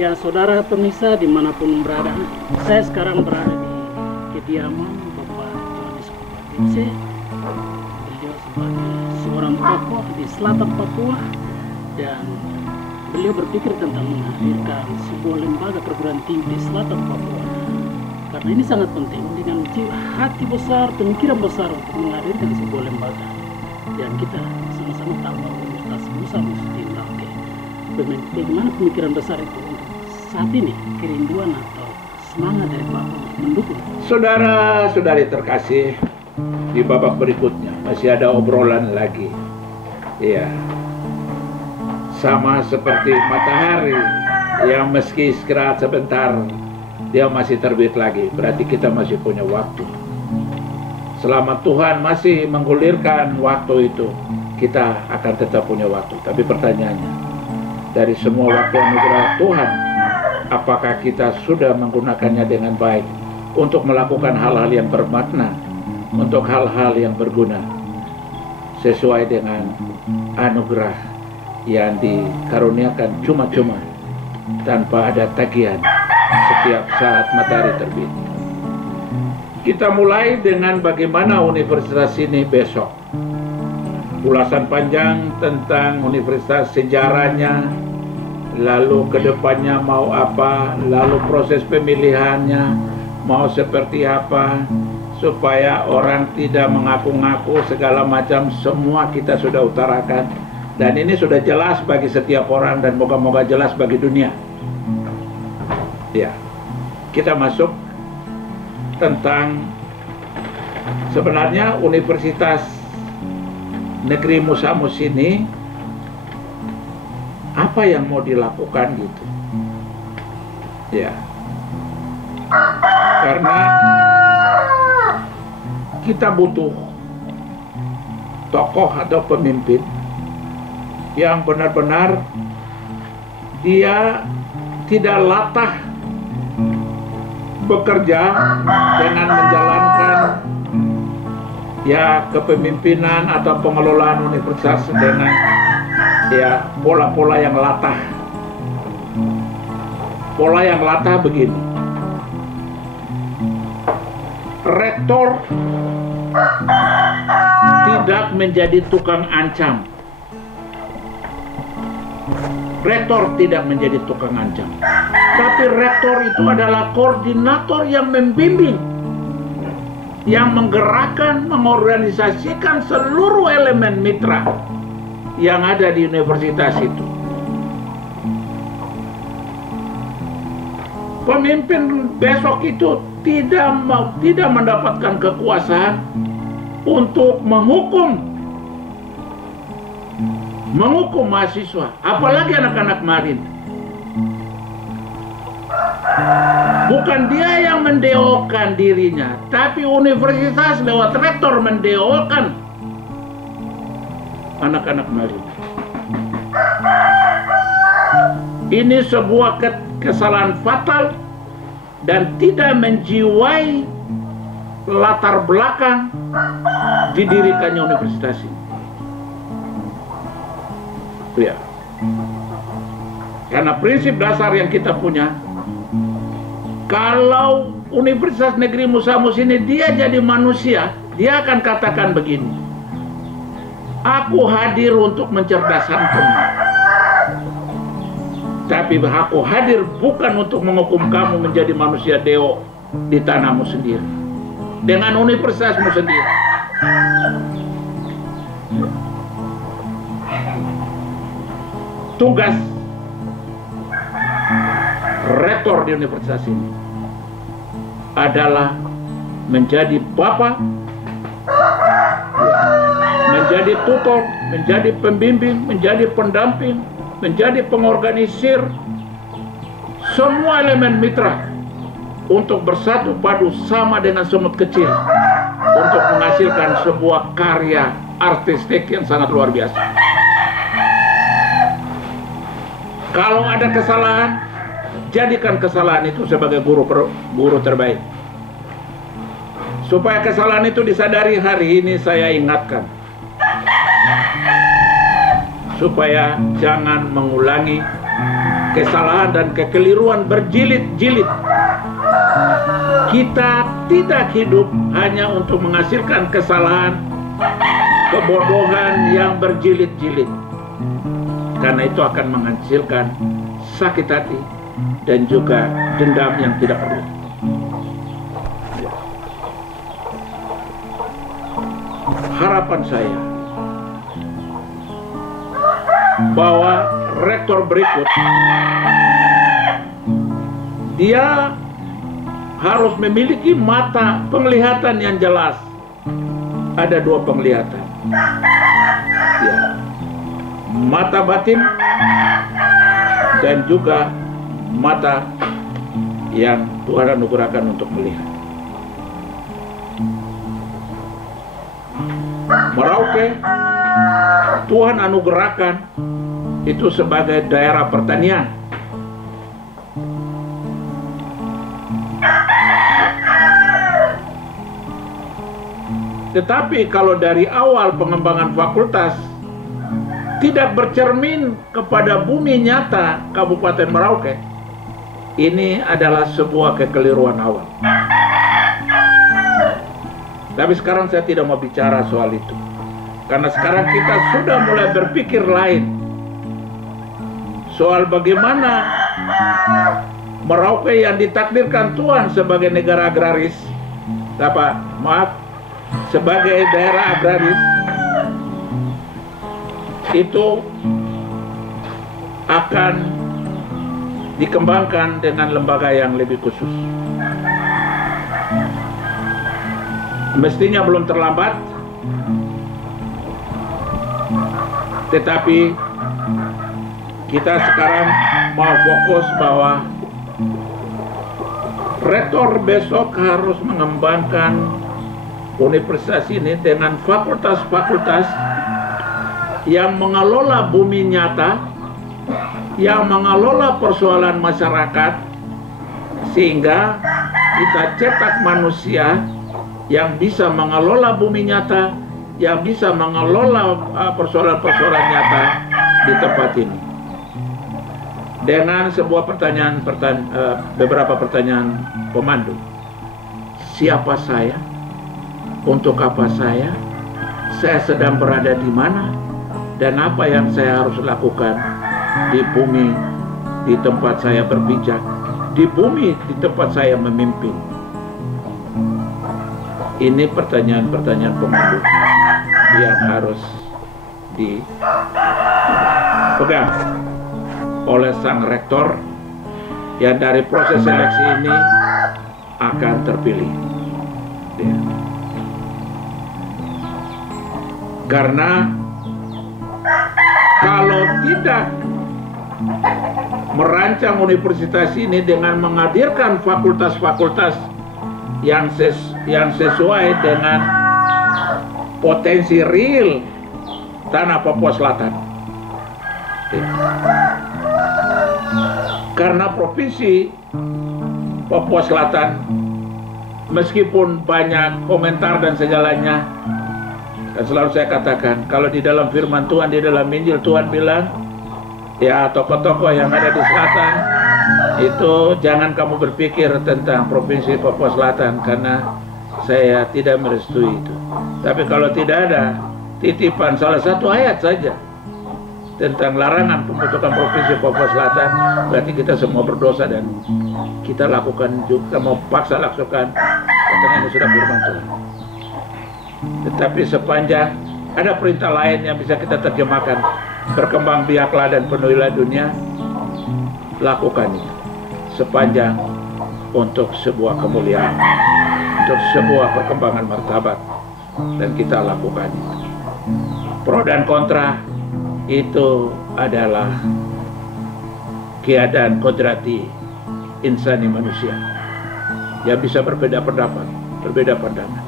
Ya, saudara pemirsa dimanapun berada, saya sekarang berada di kediaman Bapak Johannes Kopatidze. Beliau sebagai seorang tokoh di selatan Papua, dan beliau berpikir tentang menghadirkan sebuah lembaga perguruan tinggi di selatan Papua. Karena ini sangat penting, dengan hati besar, pemikiran besar untuk menghadirkan sebuah lembaga. Dan kita sama-sama tahu bahwa Universitas Musa Mesti Merauke, bagaimana pemikiran besar itu untuk saat ini, kerinduan atau semangat dari Bapak mendukung. Saudara-saudari terkasih, di babak berikutnya masih ada obrolan lagi. Iya, sama seperti matahari yang meski istirahat sebentar, dia masih terbit lagi. Berarti kita masih punya waktu. Selama Tuhan masih menggulirkan waktu itu, kita akan tetap punya waktu. Tapi pertanyaannya, dari semua waktu anugerah Tuhan, apakah kita sudah menggunakannya dengan baik untuk melakukan hal-hal yang bermakna, untuk hal-hal yang berguna, sesuai dengan anugerah yang dikaruniakan cuma-cuma tanpa ada tagihan setiap saat matahari terbit. Kita mulai dengan bagaimana universitas ini besok. Ulasan panjang tentang universitas, sejarahnya, lalu kedepannya mau apa, lalu proses pemilihannya mau seperti apa, supaya orang tidak mengaku-ngaku segala macam, semua kita sudah utarakan. Dan ini sudah jelas bagi setiap orang dan moga-moga jelas bagi dunia. Ya, kita masuk tentang sebenarnya Universitas Negeri Musa Mus ini apa yang mau dilakukan gitu. Ya, karena kita butuh tokoh atau pemimpin yang benar-benar dia tidak latah bekerja dengan menjalankan ya kepemimpinan atau pengelolaan universitas dengan ya pola-pola yang latah. Pola yang latah begini. Rektor tidak menjadi tukang ancam. Rektor tidak menjadi tukang ancam. Tapi rektor itu adalah koordinator yang membimbing, yang menggerakkan, mengorganisasikan seluruh elemen mitra yang ada di universitas itu. Pemimpin besok itu tidak mendapatkan kekuasaan untuk menghukum mahasiswa, apalagi anak-anak Marin. Bukan dia yang mendeokan dirinya, tapi universitas lewat rektor mendeokan anak-anak Marin. Ini sebuah kesalahan fatal dan tidak menjiwai latar belakang didirikannya universitas ini. Ya. Karena prinsip dasar yang kita punya, kalau Universitas Negeri Musa Mus ini dia jadi manusia, dia akan katakan begini, aku hadir untuk mencerdaskan kamu, tapi aku hadir bukan untuk menghukum kamu menjadi manusia deo di tanahmu sendiri, dengan universitasmu sendiri. Tugas rektor di universitas ini adalah menjadi bapak, menjadi tutor, menjadi pembimbing, menjadi pendamping, menjadi pengorganisir semua elemen mitra untuk bersatu padu sama dengan semut kecil untuk menghasilkan sebuah karya artistik yang sangat luar biasa. Kalau ada kesalahan, jadikan kesalahan itu sebagai guru terbaik. Supaya kesalahan itu disadari, hari ini saya ingatkan. Supaya jangan mengulangi kesalahan dan kekeliruan berjilid-jilid. Kita tidak hidup hanya untuk menghasilkan kesalahan, kebodohan yang berjilid-jilid, karena itu akan menghasilkan sakit hati dan juga dendam yang tidak perlu. Harapan saya bahwa rektor berikut dia harus memiliki mata penglihatan yang jelas. Ada dua penglihatan, ya, mata batin dan juga mata yang Tuhan anugerahkan untuk melihat. Merauke Tuhan anugerahkan itu sebagai daerah pertanian. Tetapi kalau dari awal pengembangan fakultas tidak bercermin kepada bumi nyata Kabupaten Merauke, ini adalah sebuah kekeliruan awal. Tapi sekarang saya tidak mau bicara soal itu, karena sekarang kita sudah mulai berpikir lain soal bagaimana Merauke yang ditakdirkan Tuhan sebagai negara agraris, sebagai daerah agraris, itu akan dikembangkan dengan lembaga yang lebih khusus. Mestinya belum terlambat, tetapi kita sekarang mau fokus bahwa rektor besok harus mengembangkan universitas ini dengan fakultas-fakultas yang mengelola bumi nyata, yang mengelola persoalan masyarakat, sehingga kita cetak manusia yang bisa mengelola bumi nyata, yang bisa mengelola persoalan-persoalan nyata di tempat ini. Dengan sebuah beberapa pertanyaan pemandu. Siapa saya? Untuk apa saya? Saya sedang berada di mana? Dan apa yang saya harus lakukan di bumi, di tempat saya berpijak, di bumi, di tempat saya memimpin? Ini pertanyaan-pertanyaan pemandu yang harus dipegang oleh sang rektor yang dari proses seleksi ini akan terpilih. Karena kalau tidak merancang universitas ini dengan menghadirkan fakultas-fakultas yang sesuai dengan potensi real tanah Papua Selatan. Karena provinsi Papua Selatan, meskipun banyak komentar dan sejalannya, dan selalu saya katakan, kalau di dalam firman Tuhan, di dalam Injil, Tuhan bilang, ya tokoh-tokoh yang ada di selatan, itu jangan kamu berpikir tentang provinsi Papua Selatan, karena saya tidak merestui itu. Tapi kalau tidak ada titipan salah satu ayat saja tentang larangan pembentukan provinsi Papua Selatan, berarti kita semua berdosa dan kita lakukan juga, mau paksa lakukan yang sudah firman Tuhan. Tetapi sepanjang ada perintah lain yang bisa kita terjemahkan, berkembang biaklah dan penuhilah dunia, lakukan itu. Sepanjang untuk sebuah kemuliaan, untuk sebuah perkembangan martabat, dan kita lakukan itu. Pro dan kontra itu adalah keadaan kodrati insani manusia yang bisa berbeda pendapat, berbeda pandangan.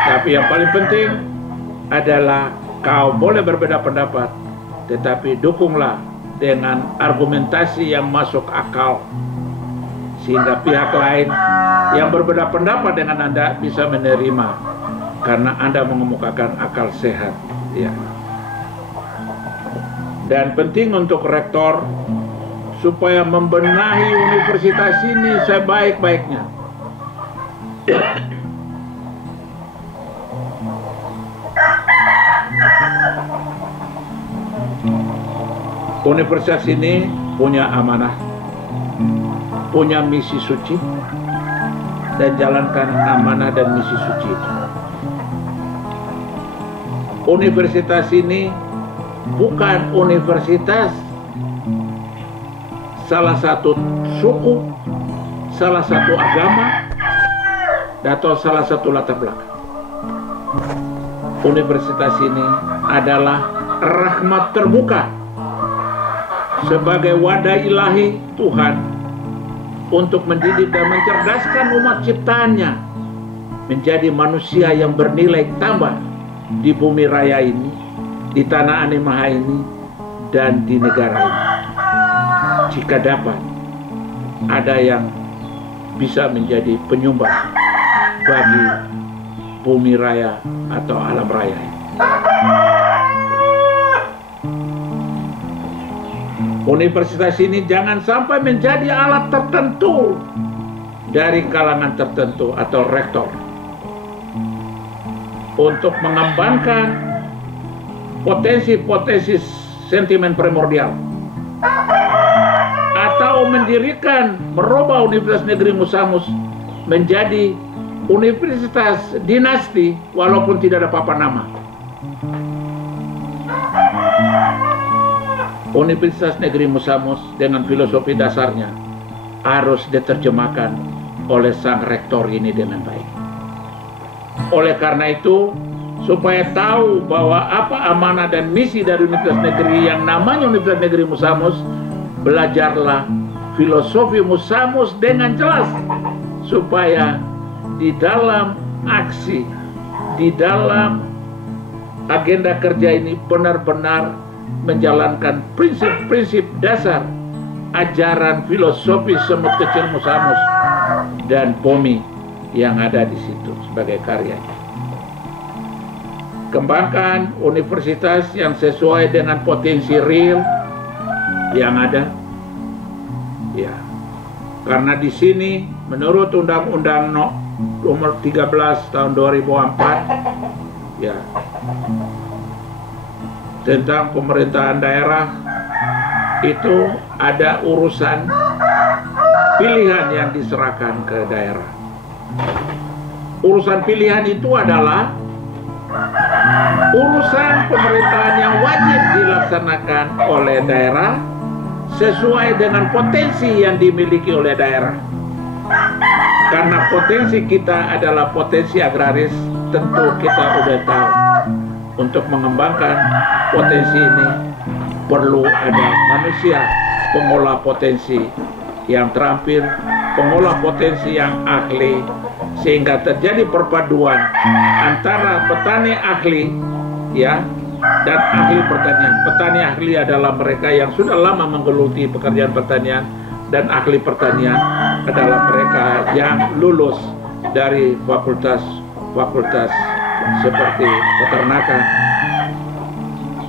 Tetapi yang paling penting adalah kau boleh berbeda pendapat, tetapi dukunglah dengan argumentasi yang masuk akal, sehingga pihak lain yang berbeda pendapat dengan Anda bisa menerima, karena Anda mengemukakan akal sehat, ya. Dan penting untuk rektor supaya membenahi universitas ini sebaik-baiknya. Universitas ini punya amanah, punya misi suci, dan jalankan amanah dan misi suci itu. Universitas ini bukan universitas salah satu suku, salah satu agama, atau salah satu latar belakang. Universitas ini adalah rahmat terbuka sebagai wadah ilahi Tuhan untuk mendidik dan mencerdaskan umat ciptaannya menjadi manusia yang bernilai tambah di bumi raya ini, di tanah Animaha ini, dan di negara ini. Jika dapat, ada yang bisa menjadi penyumbang bagi bumi raya atau alam raya ini. Universitas ini jangan sampai menjadi alat tertentu dari kalangan tertentu atau rektor untuk mengembangkan potensi-potensi sentimen primordial, atau mendirikan, merubah Universitas Negeri Musamus menjadi universitas dinasti walaupun tidak ada papan nama. Universitas Negeri Musamus dengan filosofi dasarnya harus diterjemahkan oleh sang rektor ini dengan baik. Oleh karena itu, supaya tahu bahwa apa amanah dan misi dari Universitas Negeri yang namanya Universitas Negeri Musamus, belajarlah filosofi Musamus dengan jelas, supaya di dalam aksi, di dalam agenda kerja ini benar-benar menjalankan prinsip-prinsip dasar ajaran filosofi semut kecil Musamus dan Pomi yang ada di situ sebagai karyanya. Kembangkan universitas yang sesuai dengan potensi real yang ada, ya. Karena di sini menurut Undang-Undang Nomor 13 tahun 2004, ya, tentang pemerintahan daerah, itu ada urusan pilihan yang diserahkan ke daerah. Urusan pilihan itu adalah urusan pemerintahan yang wajib dilaksanakan oleh daerah sesuai dengan potensi yang dimiliki oleh daerah. Karena potensi kita adalah potensi agraris, tentu kita udah tahu untuk mengembangkan potensi ini perlu ada manusia pengolah potensi yang terampil, pengolah potensi yang ahli, sehingga terjadi perpaduan antara petani ahli, ya, dan ahli pertanian. Petani ahli adalah mereka yang sudah lama menggeluti pekerjaan pertanian, dan ahli pertanian adalah mereka yang lulus dari fakultas seperti peternakan,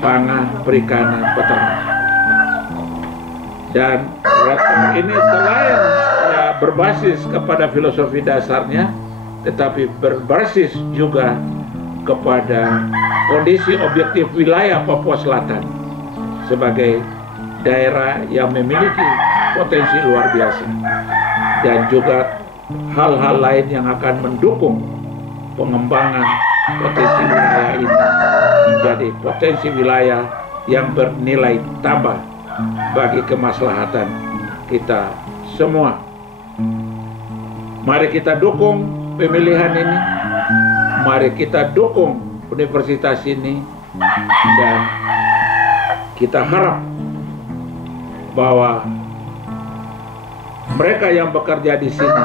pangan, perikanan, peternakan. Dan ini selain ya, berbasis kepada filosofi dasarnya, tetapi berbasis juga kepada kondisi objektif wilayah Papua Selatan sebagai daerah yang memiliki potensi luar biasa, dan juga hal-hal lain yang akan mendukung pengembangan potensi wilayah ini menjadi potensi wilayah yang bernilai tambah bagi kemaslahatan kita semua. Mari kita dukung pemilihan ini, mari kita dukung universitas ini, dan kita harap bahwa mereka yang bekerja di sini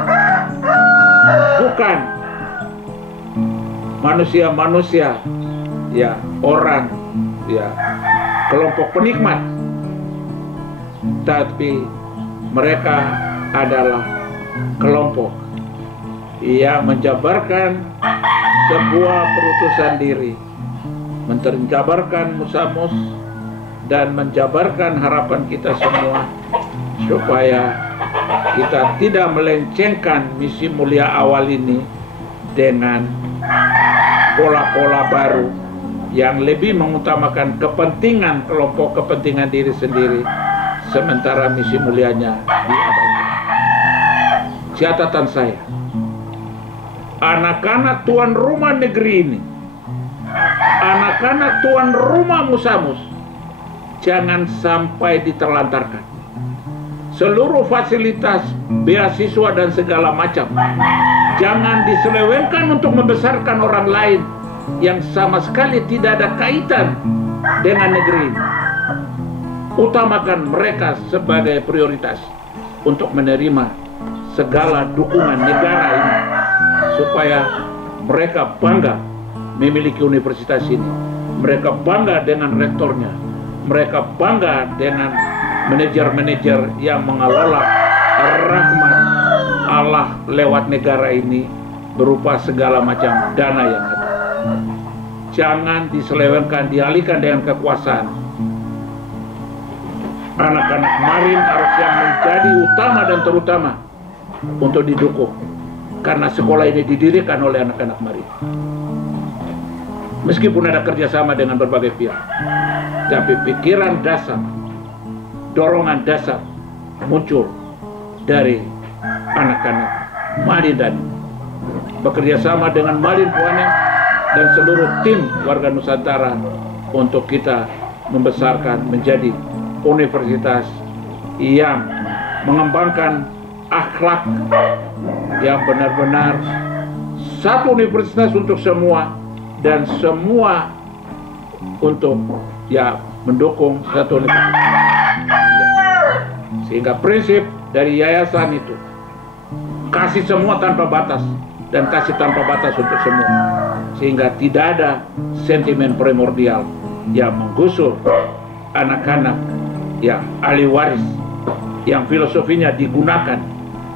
bukan manusia-manusia, ya, orang, ya, kelompok penikmat, tapi mereka adalah kelompok yang menjabarkan sebuah perutusan diri, menjabarkan Musamus, dan menjabarkan harapan kita semua supaya kita tidak melencengkan misi mulia awal ini dengan pola-pola baru yang lebih mengutamakan kepentingan kelompok, kepentingan diri sendiri, sementara misi mulianya diabaikan. Catatan saya, anak-anak tuan rumah negeri ini, anak-anak tuan rumah Musamus, jangan sampai diterlantarkan. Seluruh fasilitas, beasiswa dan segala macam jangan diselewengkan untuk membesarkan orang lain yang sama sekali tidak ada kaitan dengan negeri ini. Utamakan mereka sebagai prioritas untuk menerima segala dukungan negara ini, supaya mereka bangga memiliki universitas ini, mereka bangga dengan rektornya, mereka bangga dengan manajer-manajer yang mengelola rahmat Allah lewat negara ini berupa segala macam dana yang ada. Jangan diselewengkan, dialihkan dengan kekuasaan. Anak-anak Marin harus yang menjadi utama dan terutama untuk didukung, karena sekolah ini didirikan oleh anak-anak Marin. Meskipun ada kerjasama dengan berbagai pihak, tapi pikiran dasar, dorongan dasar muncul dari anak-anak Marin dan bekerja sama dengan Marin Puanem dan seluruh tim warga Nusantara untuk kita membesarkan menjadi universitas yang mengembangkan akhlak yang benar-benar satu universitas untuk semua, dan semua untuk mendukung satu universitas. Sehingga prinsip dari yayasan itu kasih semua tanpa batas dan kasih tanpa batas untuk semua, sehingga tidak ada sentimen primordial yang menggusur anak-anak yang ahli waris, yang filosofinya digunakan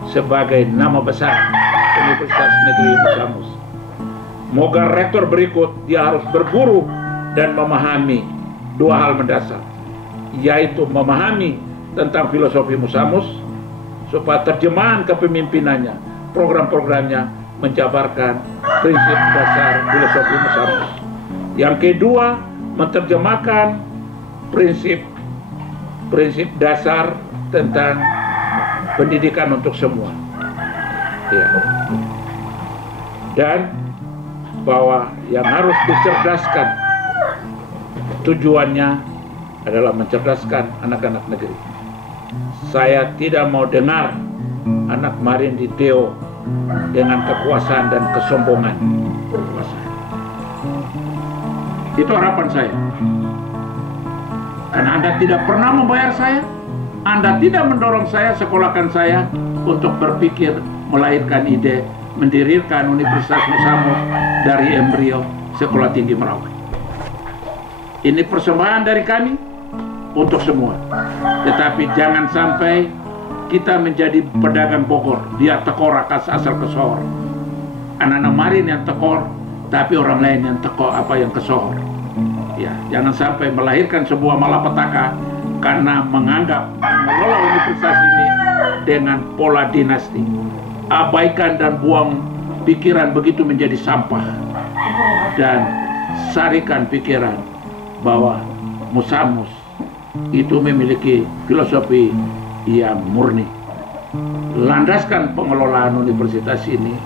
sebagai nama besar Universitas Negeri Musamus. Moga rektor berikut dia harus berburu dan memahami dua hal mendasar, yaitu memahami tentang filosofi Musamus, supaya terjemahan kepemimpinannya, program-programnya menjabarkan prinsip dasar filosofi Musamus. Yang kedua, menerjemahkan prinsip dasar tentang pendidikan untuk semua, ya. Dan bahwa yang harus dicerdaskan tujuannya adalah mencerdaskan anak-anak negeri. Saya tidak mau dengar anak Marin dideo dengan kekuasaan dan kesombongan. Itu harapan saya. Karena Anda tidak pernah membayar saya, Anda tidak mendorong saya, sekolahkan saya untuk berpikir melahirkan ide mendirikan Universitas Musamus dari embrio Sekolah Tinggi Merawi. Ini persembahan dari kami untuk semua. Tetapi jangan sampai kita menjadi pedagang Bogor, dia tekor asal kesohor. Anak-anak Marin yang tekor, tapi orang lain yang tekor yang kesohor. Ya, jangan sampai melahirkan sebuah malapetaka karena menganggap mengelola universitas ini dengan pola dinasti. Abaikan dan buang pikiran begitu menjadi sampah, dan sarikan pikiran bahwa Musamus itu memiliki filosofi yang murni. Landaskan pengelolaan universitas ini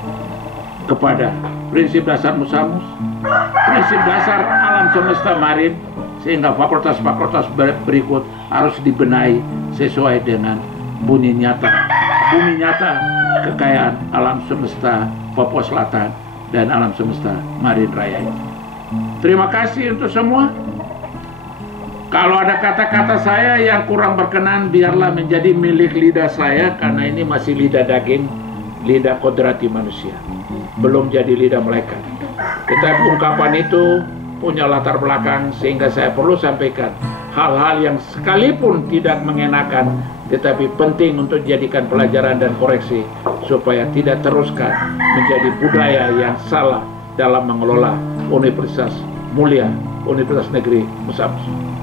kepada prinsip dasar Musamus, prinsip dasar alam semesta Marin, sehingga fakultas-fakultas berikut harus dibenahi sesuai dengan bumi nyata kekayaan alam semesta Papua Selatan dan alam semesta Marin Raya. Terima kasih untuk semua. Kalau ada kata-kata saya yang kurang berkenan, biarlah menjadi milik lidah saya, karena ini masih lidah daging, lidah kodrati manusia, belum jadi lidah malaikat. Tetapi ungkapan itu punya latar belakang, sehingga saya perlu sampaikan hal-hal yang sekalipun tidak mengenakan, tetapi penting untuk dijadikan pelajaran dan koreksi, supaya tidak teruskan menjadi budaya yang salah dalam mengelola Universitas Mulia, Universitas Negeri Musamus.